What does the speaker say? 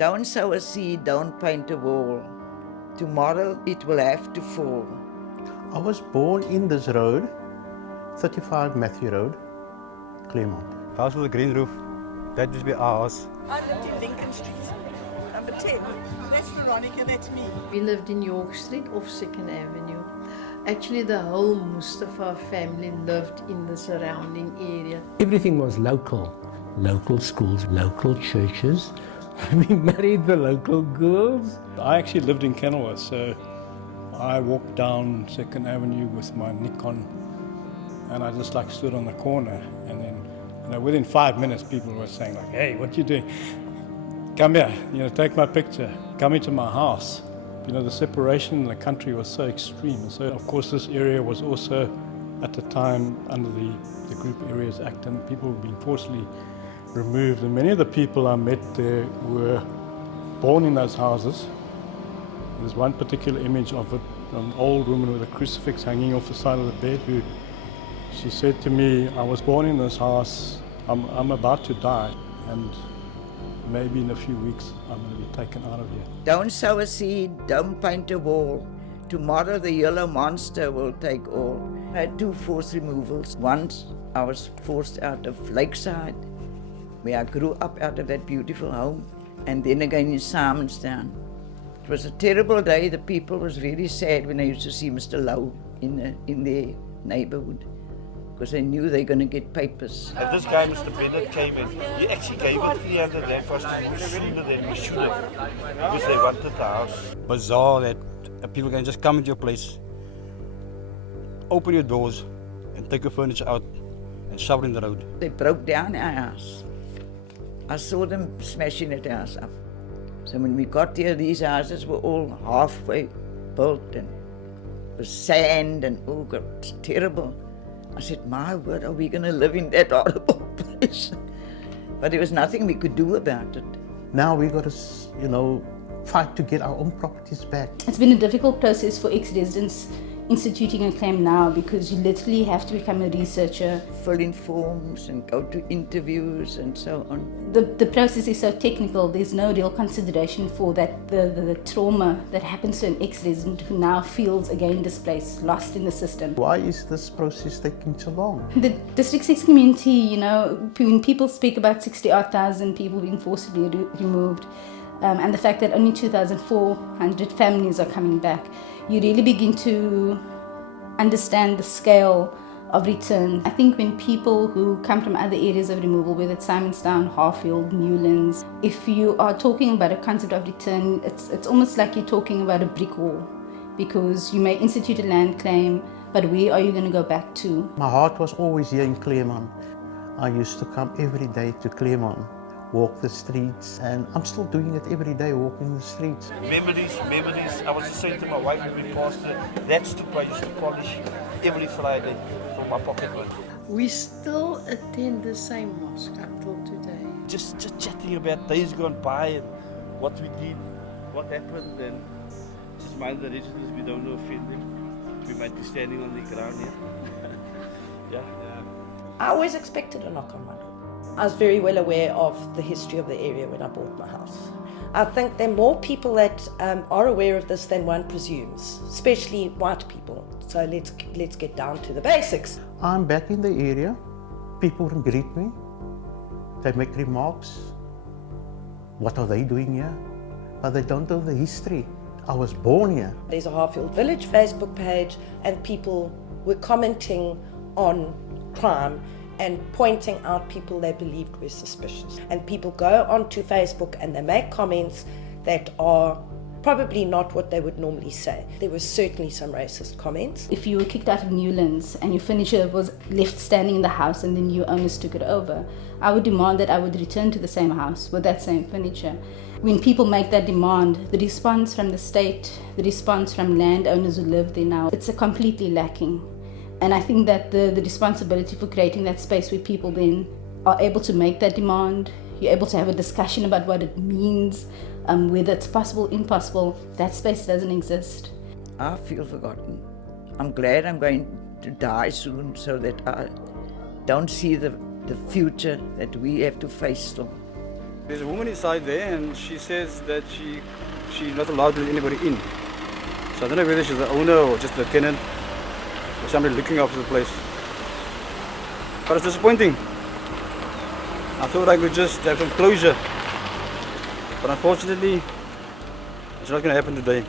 Don't sow a seed, don't paint a wall. Tomorrow it will have to fall. I was born in this road, 35 Matthew Road, Claremont. House with a green roof. That used to be our house. I lived in Lincoln Street, number 10. That's Veronica, that's me. We lived in York Street off 2nd Avenue. Actually, the whole Mustafa family lived in the surrounding area. Everything was local. Local schools, local churches. We married the local girls. I actually lived in Kenilworth, so I walked down 2nd Avenue with my Nikon and I just stood on the corner, and then within 5 minutes people were saying hey, what you doing? Come here, take my picture, come into my house. The separation in the country was so extreme. So of course this area was also at the time under the Group Areas Act, and people were being forcibly removed, and many of the people I met there were born in those houses. There's one particular image of an old woman with a crucifix hanging off the side of the bed who she said to me, I was born in this house, I'm about to die, and maybe in a few weeks I'm going to be taken out of here. Don't sow a seed, don't paint a wall. Tomorrow the yellow monster will take all. I had 2 forced removals. Once I was forced out of Lakeside, where I grew up out of that beautiful home, and then again in Simonstown. It was a terrible day. The people was very sad when I used to see Mr. Lowe in their neighborhood, because they knew they were going to get papers. And this guy, Mr. Bennett, came in. He actually gave it 300 rand for us to move sooner than we should have, because they wanted the house. Bizarre that people can just come into your place, open your doors, and take your furniture out and shove it in the road. They broke down our house. I saw them smashing that house up. So when we got there, these houses were all halfway built and with sand and it was terrible. I said, my word, are we going to live in that horrible place? But there was nothing we could do about it. Now we got to, fight to get our own properties back. It's been a difficult process for ex-residents instituting a claim now, because you literally have to become a researcher. Fill in forms and go to interviews and so on. The process is so technical, there's no real consideration for that, the trauma that happens to an ex-resident who now feels again displaced, lost in the system. Why is this process taking so long? The District 6 community, when people speak about 60,000 people being forcibly removed, and the fact that only 2,400 families are coming back, you really begin to understand the scale of return. I think when people who come from other areas of removal, whether it's Simonstown, Harfield, Newlands, if you are talking about a concept of return, it's almost like you're talking about a brick wall, because you may institute a land claim, but where are you going to go back to? My heart was always here in Claremont. I used to come every day to Claremont, walk the streets, and I'm still doing it every day, walking the streets. Memories. I was just saying to my wife when we passed it, that stoop I used to polish every Friday from my pocket money. We still attend the same mosque up till today. Just chatting about days gone by and what we did, what happened, and just mind the residents, we don't offend them. We might be standing on the ground here. Yeah. I always expected a knock on my door. I was very well aware of the history of the area when I bought my house. I think there are more people that are aware of this than one presumes, especially white people. So let's get down to the basics. I'm back in the area. People greet me. They make remarks. What are they doing here? But they don't know the history. I was born here. There's a Harfield Village Facebook page, and people were commenting on crime and pointing out people they believed were suspicious. And people go onto Facebook and they make comments that are probably not what they would normally say. There were certainly some racist comments. If you were kicked out of Newlands and your furniture was left standing in the house and the new owners took it over, I would demand that I would return to the same house with that same furniture. When people make that demand, the response from the state, the response from landowners who live there now, it's completely lacking. And I think that the responsibility for creating that space where people then are able to make that demand, you're able to have a discussion about what it means, whether it's possible, impossible, that space doesn't exist. I feel forgotten. I'm glad I'm going to die soon so that I don't see the future that we have to face still. There's a woman inside there and she says that she's not allowed to let anybody in. So I don't know whether she's the owner or just the tenant or somebody looking after the place. But it's disappointing. I thought I could just have some closure. But unfortunately, it's not going to happen today.